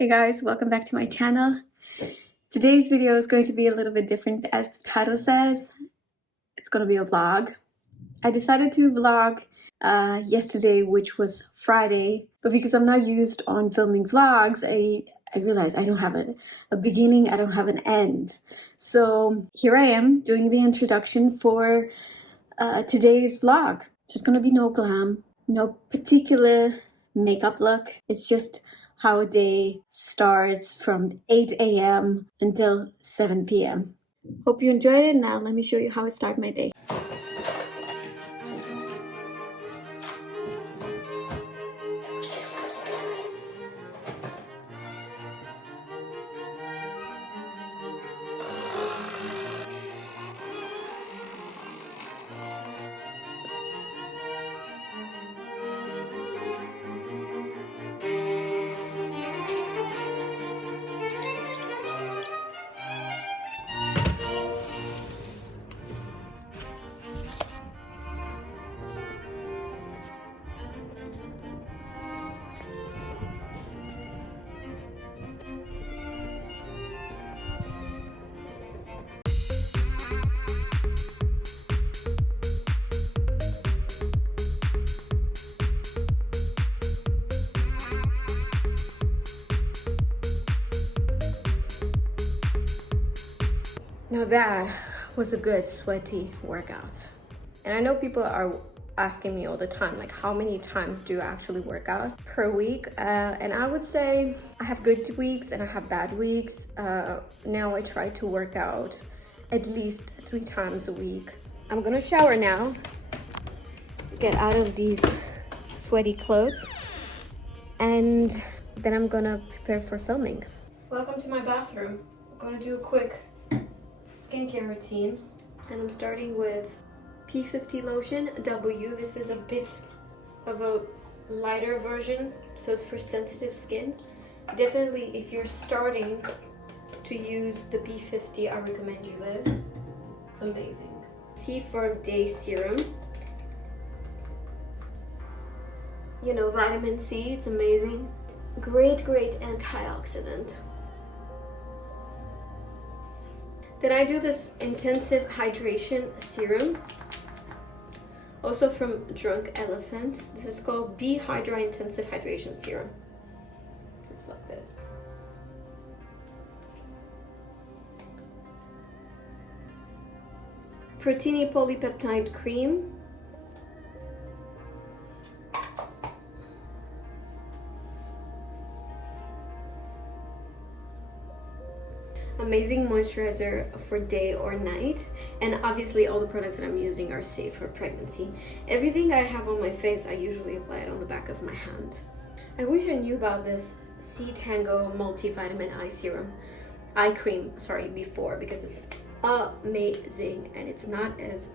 Hey guys, welcome back to my channel. Today's video is going to be a little bit different. As the title says, it's going to be a vlog. I decided to vlog yesterday, which was Friday, but because I'm not used on filming vlogs, I realized I don't have a beginning, I don't have an end. So here I am doing the introduction for today's vlog. There's going to be no glam, no particular makeup look. It's just how a day starts from 8 a.m. until 7 p.m. Hope you enjoyed it. Now let me show you how I start my day. Now that was a good sweaty workout. And I know people are asking me all the time, like, how many times do you actually work out per week? And I would say I have good weeks and I have bad weeks. Now I try to work out at least 3 times a week. I'm gonna shower now, get out of these sweaty clothes, and then I'm gonna prepare for filming. Welcome to my bathroom. I'm gonna do a quick skincare routine, and I'm starting with P50 lotion W. This is a bit of a lighter version, so it's for sensitive skin. Definitely, if you're starting to use the P50, I recommend you this. It's amazing. C-Firma Day Serum. You know, vitamin C, it's amazing. Great antioxidant. Then I do this intensive hydration serum, also from Drunk Elephant. This is called B-Hydra intensive hydration serum. Looks like this. Protini Polypeptide cream. Amazing moisturizer for day or night, and obviously all the products that I'm using are safe for pregnancy. Everything I have on my face, I usually apply it on the back of my hand. I wish I knew about this C-Tango multivitamin eye cream before, because it's amazing and it's not as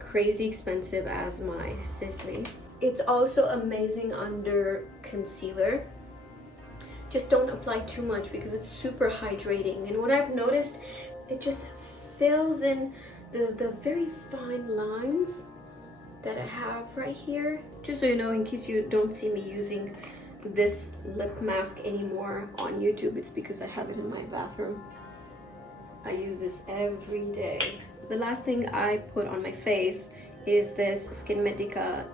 crazy expensive as my Sisley. It's also amazing under concealer. Just don't apply too much because it's super hydrating. And what I've noticed, it just fills in the very fine lines that I have right here. Just so you know, in case you don't see me using this lip mask anymore on YouTube, it's because I have it in my bathroom. I use this every day. The last thing I put on my face is this SkinMedica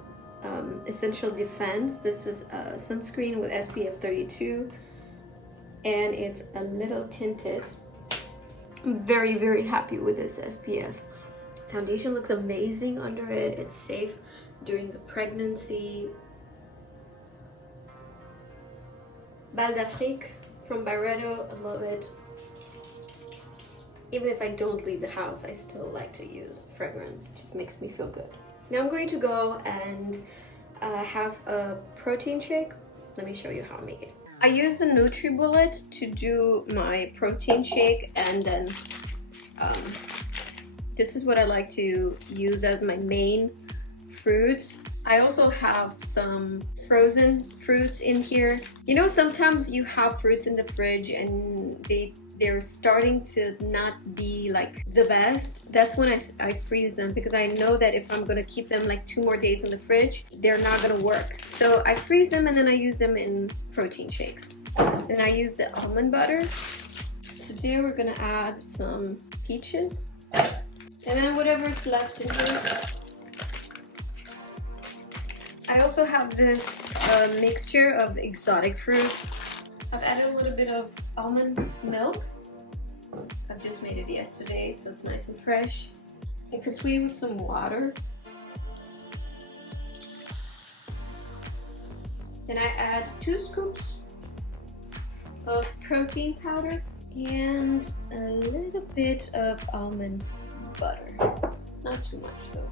Essential Defense. This is a sunscreen with SPF 32. And it's a little tinted. I'm very happy with this SPF. Foundation looks amazing under it. It's safe during the pregnancy. Bal d'Afrique from Byredo, I love it. Even if I don't leave the house, I still like to use fragrance. It just makes me feel good. Now I'm going to go and have a protein shake. Let me show you how I make it. I use the NutriBullet to do my protein shake, and then this is what I like to use as my main fruits. I also have some frozen fruits in here. You know, sometimes you have fruits in the fridge and they they're starting to not be like the best, that's when I freeze them, because I know that if I'm gonna keep them like 2 more days in the fridge, they're not gonna work. So I freeze them and then I use them in protein shakes. Then I use the almond butter. Today we're gonna add some peaches, and then whatever's left in here. I also have this mixture of exotic fruits. I've added a little bit of almond milk. I've just made it yesterday, so it's nice and fresh. And complete with some water. Then I add 2 scoops of protein powder and a little bit of almond butter. Not too much though.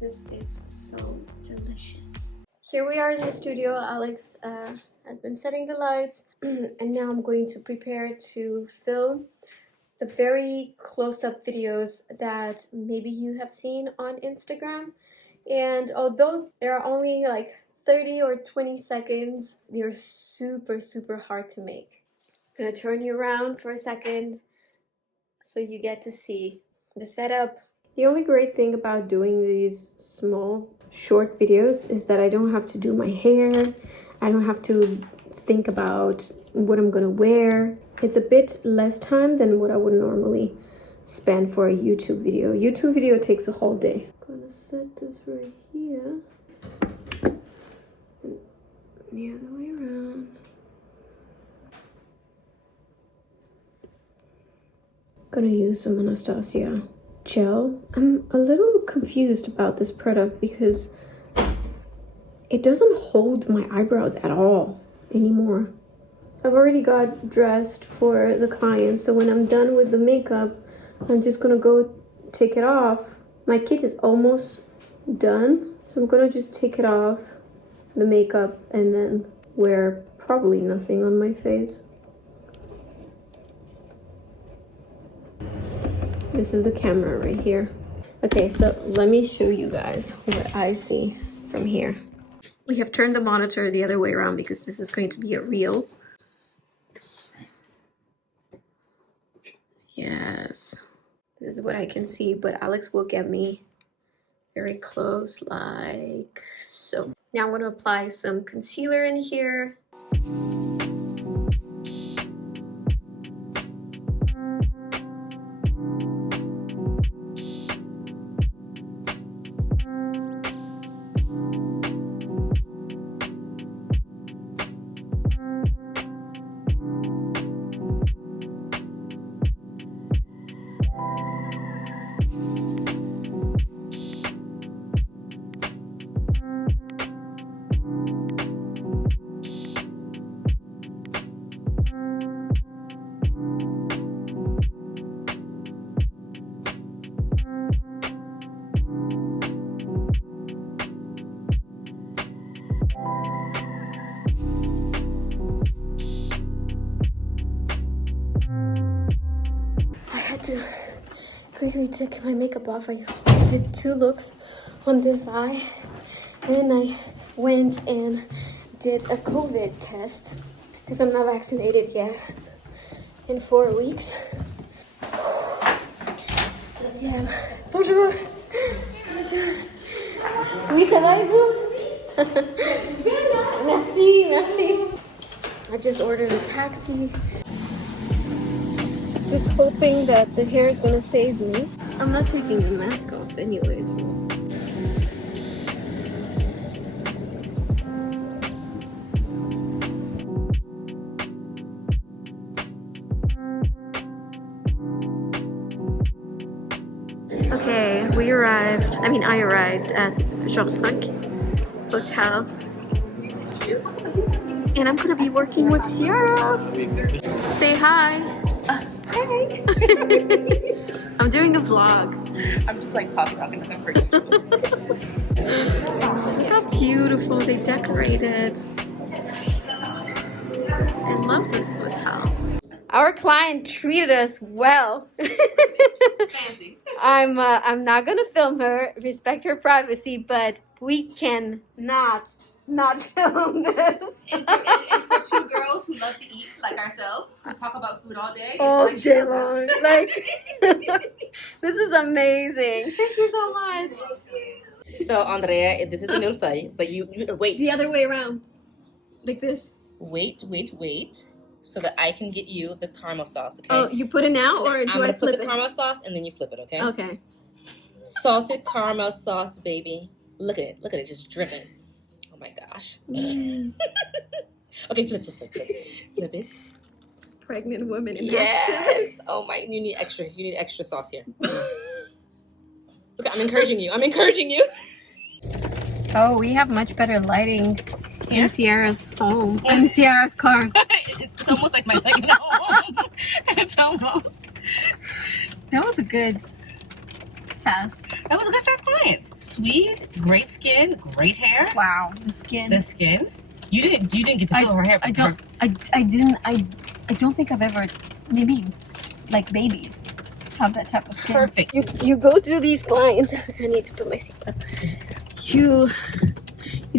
This is so delicious. Here we are in the studio. Alex has been setting the lights, and now I'm going to prepare to film the very close-up videos that maybe you have seen on Instagram. And although they're only like 30 or 20 seconds, they're super hard to make. I'm gonna turn you around for a second so you get to see the setup. The only great thing about doing these small, short videos is that I don't have to do my hair. I don't have to think about what I'm gonna wear. It's a bit less time than what I would normally spend for a YouTube video. YouTube video takes a whole day. I'm gonna set this right here. And the other way around. Gonna use some Anastasia Gel. I'm a little confused about this product because it doesn't hold my eyebrows at all anymore. I've already got dressed for the client, so when I'm done with the makeup, I'm just gonna go take it off. My kit is almost done, so I'm gonna just take it off, the makeup, and then wear probably nothing on my face. This is the camera right here. Okay, so let me show you guys what I see from here. We have turned the monitor the other way around because this is going to be a reel. Yes, this is what I can see, but Alex will get me very close like so. Now I'm going to apply some concealer in here. To quickly take my makeup off. I did 2 looks on this eye, and I went and did a COVID test because I'm not vaccinated yet in 4 weeks. Yeah. Bonjour. Bonjour. Oui, ça va et vous? Merci, merci. I just ordered a taxi. Just hoping that the hair is gonna save me. I'm not taking the mask off anyways. Okay, I arrived at Biologique Hotel. And I'm gonna be working with Sierra. Say hi. Hi. I'm doing a vlog. I'm just like talking with them for you. See how beautiful they decorated. I love this hotel. Our client treated us well. Fancy. I'm not gonna film her, respect her privacy, but we can not film this. And for two girls who love to eat like ourselves, who talk about food all day, All it's day like long. Like, this is amazing. Thank you so much. So Andrea, this is a millefeuille, but you wait. The other way around, like this. Wait, so that I can get you the caramel sauce. Okay. Oh, you put it now, or do I flip put the it? caramel sauce and then you flip it. Okay. Okay. Salted caramel sauce, baby. Look at it, just dripping. Oh my gosh. Okay, flip it. Pregnant women in Yes. action. Oh my, you need extra sauce here. Okay, I'm encouraging you. Oh, we have much better lighting in Sierra's home. In Sierra's car. It's almost like my second home. It's almost. That was a good fast. That was a good fast client. Sweet, great skin, great hair. Wow, the skin. You didn't get to feel her hair. I don't think I've ever, maybe like babies have that type of skin. Perfect. You go through these clients. I need to put my seatbelt. You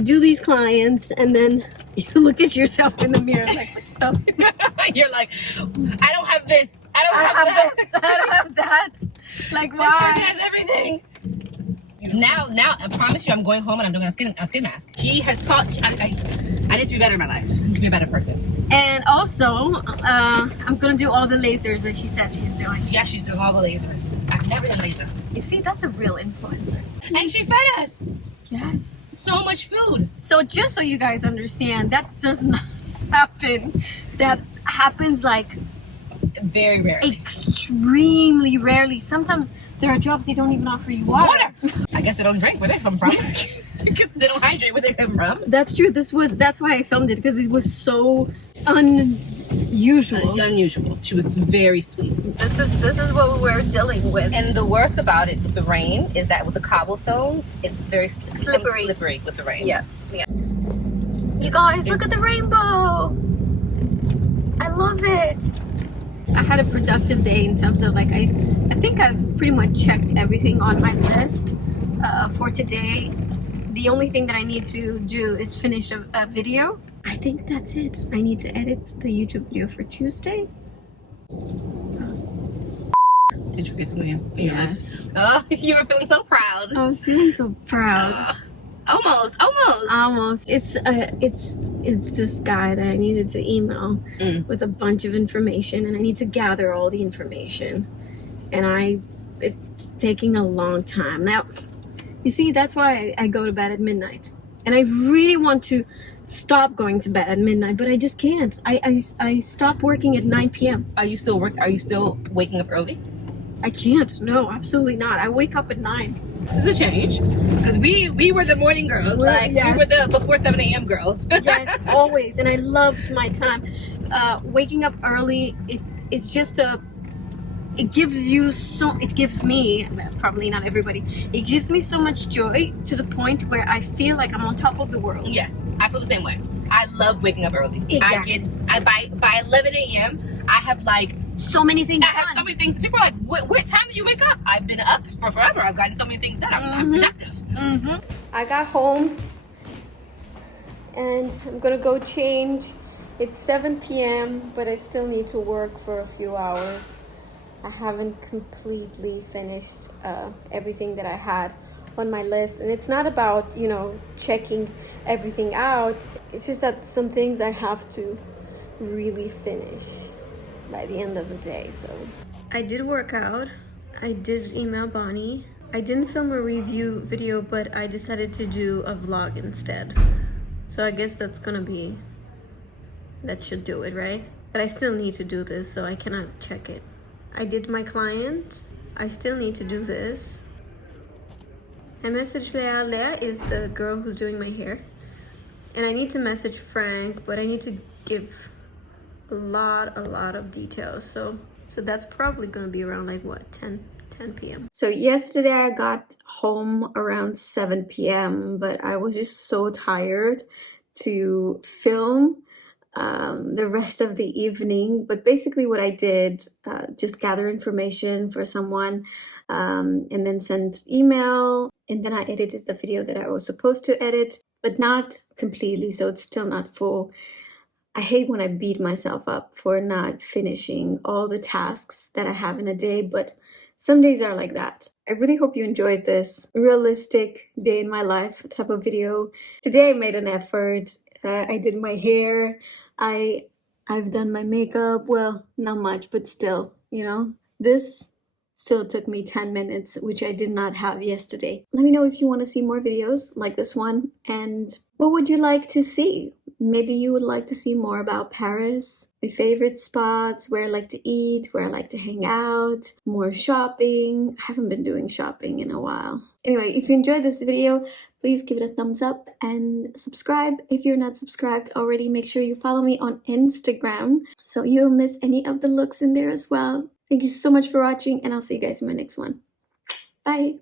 do these clients and then you look at yourself in the mirror like, what the You're like, I don't have this. I don't have that. I don't have that. Like, This why? person has everything. Now, I promise you, I'm going home and I'm doing a skin mask. She has taught. I need to be better in my life. I need to be a better person. And also, I'm gonna do all the lasers that she said she's doing. Yeah, she's doing all the lasers. I've never done laser. You see, that's a real influencer. And she fed us Yes. so much food. So just so you guys understand, that does not happen. That happens like Very rarely. extremely rarely. Sometimes there are jobs they don't even offer you water. I guess they don't drink where they come from. Because they don't hydrate where they come from. That's true. That's why I filmed it, because it was so unusual. Unusual. She was very sweet. This is what we're dealing with. And the worst about it with the rain is that with the cobblestones, it's very slippery with the rain. Yeah. You guys, look at the rainbow. I love it. I had a productive day in terms of like, I think I've pretty much checked everything on my list for today. The only thing that I need to do is finish a video. I think that's it. I need to edit the YouTube video for Tuesday. Did you forget something on your Yes. list? Oh, you were feeling so proud. I was feeling so proud. Almost. Almost. It's this guy that I needed to email with a bunch of information, and I need to gather all the information. And it's taking a long time. Now, you see, that's why I go to bed at midnight. And I really want to stop going to bed at midnight, but I just can't. I stop working at 9 p.m. Are you still waking up early? I can't. No, absolutely not. I wake up at 9. This is a change. Because we were the morning girls. Yes. We were the before 7 a.m. girls. Yes, always. And I loved my time. Waking up early, it's just it gives me, probably not everybody, it gives me so much joy to the point where I feel like I'm on top of the world. Yes, I feel the same way. I love waking up early. Exactly. By 11 a.m. I have like so many things I have so many things. People are like, what time do you wake up? I've been up for forever. I've gotten so many things done. I'm productive. I got home and I'm gonna go change. It's 7 p.m. but I still need to work for a few hours. I haven't completely finished everything that I had on my list, and it's not about, checking everything out. It's just that some things I have to really finish by the end of the day. So I did work out. I did email Bonnie. I didn't film a review video, but I decided to do a vlog instead. So I guess that should do it, right? But I still need to do this, so I cannot check it. I did my client. I still need to do this. I messaged Leah. Leah is the girl who's doing my hair. And I need to message Frank, but I need to give a lot of details. So that's probably gonna be around like what, 10 p.m. So yesterday I got home around 7 p.m. but I was just so tired to film. the rest of the evening. But basically what I did, just gather information for someone, and then send email, and then I edited the video that I was supposed to edit, but not completely, so it's still not full. I hate when I beat myself up for not finishing all the tasks that I have in a day, but some days are like that. I really hope you enjoyed this realistic day in my life type of video. Today I made an effort. I did my hair. I've done my makeup. Well, not much, but still, you know, this still took me 10 minutes, which I did not have yesterday. Let me know if you want to see more videos like this one, and what would you like to see? Maybe you would like to see more about Paris, my favorite spots, where I like to eat, where I like to hang out, more shopping. I haven't been doing shopping in a while. Anyway, if you enjoyed this video, please give it a thumbs up and subscribe. If you're not subscribed already, make sure you follow me on Instagram so you don't miss any of the looks in there as well. Thank you so much for watching, and I'll see you guys in my next one. Bye!